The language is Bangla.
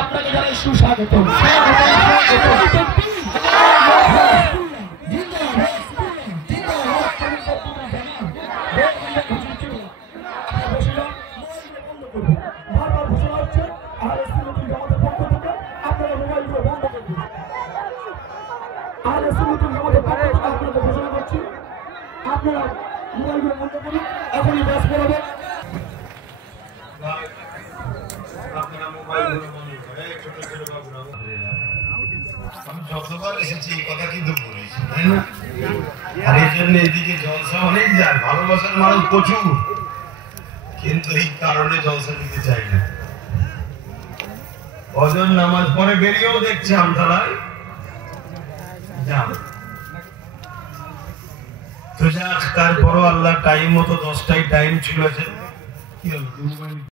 আপনাকে জানাই সুস্বাগত। আপনারা মোবাইলগুলো বন্ধ করুন, এখনই বাস করবে। আমি যতবার এসেছি এই কথা কিন্তু বলেছি, তাই না? আর এই জন্য এদিকে জলসা অনেক যায়, ভালোবাসার মানুষ প্রচুর, কিন্তু এই কারণে জলসা দিতে চাই না। ফজর নামাজ পরে বেরিয়েও দেখছি আমতলায় যান। তো যাক, তারপরও আল্লাহ টাইম মতো 10টায় টাইম ছিল। কি হলো?